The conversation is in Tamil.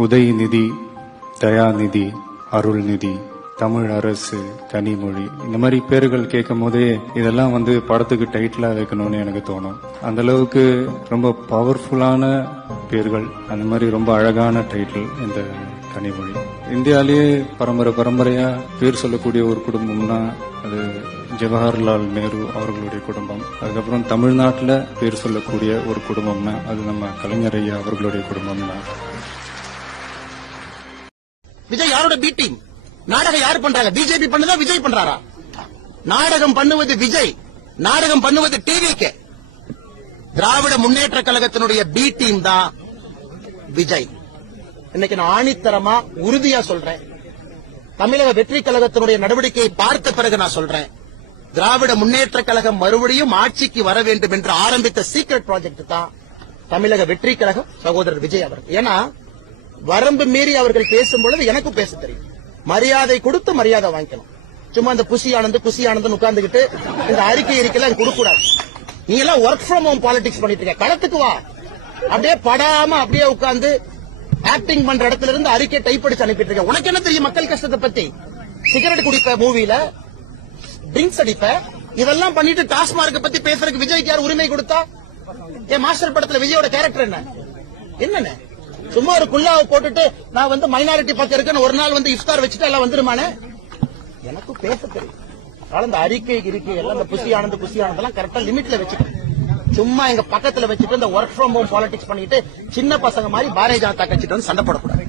உதயநிதி, தயாநிதி, அருள்நிதி, தமிழ் அரசு, கனிமொழி, இந்த மாதிரி பேர்கள் கேட்கும் போதே இதெல்லாம் படத்துக்கு டைட்டிலா வைக்கணும்னு எனக்கு தோணும். அந்த அளவுக்கு ரொம்ப பவர்ஃபுல்லான பேர்கள், அந்த மாதிரி ரொம்ப அழகான டைட்டில் இந்த கனிமொழி. இந்தியாலேயே பரம்பரையா பேர் சொல்லக்கூடிய ஒரு குடும்பம்னா அது ஜவஹர்லால் நேரு அவர்களுடைய குடும்பம். அதுக்கப்புறம் தமிழ்நாட்டில் பேர் சொல்லக்கூடிய ஒரு குடும்பம்னா அது நம்ம கலைஞர் ஐயா அவர்களுடைய குடும்பம் தான். விஜய் யாரோட பி டீம்? நாடகம் யாரு பண்றாங்க? பிஜேபி பண்ணுதா விஜய் பண்றாரா? நாடகம் பண்ணுவது விஜய், நாடகம் பண்ணுவது டிவிக்கு. திராவிட முன்னேற்ற கழகத்தினுடைய பி டீம் தான் விஜய். இன்னைக்கு நான் ஆணித்தரமா உறுதியா சொல்றேன், தமிழக வெற்றி கழகத்தினுடைய நடவடிக்கையை பார்த்த பிறகு நான் சொல்றேன், திராவிட முன்னேற்ற கழகம் மறுபடியும் ஆட்சிக்கு வர வேண்டும் என்று ஆரம்பித்த சீக்ரெட் ப்ராஜெக்ட் தான் தமிழக வெற்றி கழகம், சகோதரர் விஜய் அவர்கள். ஏன்னா வரம்பு மீறி அவர்கள் பேசும்பொழுது எனக்கும் பேச தெரியும். மரியாதை கொடுத்து மரியாதை வாங்கிக்கணும். சும்மா இந்த குசி ஆனந்த் உட்கார்ந்துகிட்டு இந்த அறிக்கை கொடுக்க கூடாது. நீ எல்லாம் ஒர்க் ஃப்ரம் ஹோம் பாலிடிக்ஸ் பண்ணிட்டு இருக்க, களத்துக்கு வா. அப்படியே படாம அப்படியே உட்கார்ந்து ஆக்டிங் பண்ற இடத்துல இருந்து அறிக்கை டைப் அடிச்சு அனுப்பிட்டு இருக்க. உனக்கு என்ன தெரியும் மக்கள் கஷ்டத்தை பத்தி? சிகரெட் குடிப்ப, மூவில ட்ரிங்க்ஸ் அடிப்ப, இதெல்லாம் பண்ணிட்டு டாஸ்மார்க் பத்தி பேசுறதுக்கு விஜய்க்கு யார் உரிமை கொடுத்தா? என் மாஸ்டர் படத்துல விஜயோட கேரக்டர் என்ன? சும்மா ஒரு குல்லாவை போட்டுட்டு நான் மைனாரிட்டி பக்கம் இருக்கேன்னு ஒரு நாள் இஃப்தார் வச்சுட்டு எல்லாம் வந்துருமானே? எனக்கு பேச தெரியும். அந்த அறிக்கை எல்லாம் இந்த குசி ஆனந்தெல்லாம் கரெக்டா லிமிட்ல வச்சுக்கணும். சும்மா எங்க பக்கத்துல வச்சுட்டு இந்த ஒர்க் ஃப்ரம் ஹோம் பாலிடிக்ஸ் பண்ணிட்டு சின்ன பசங்க மாதிரி பாரதிய ஜனதா கட்சிட்டு சண்டை போடக்கூடாது.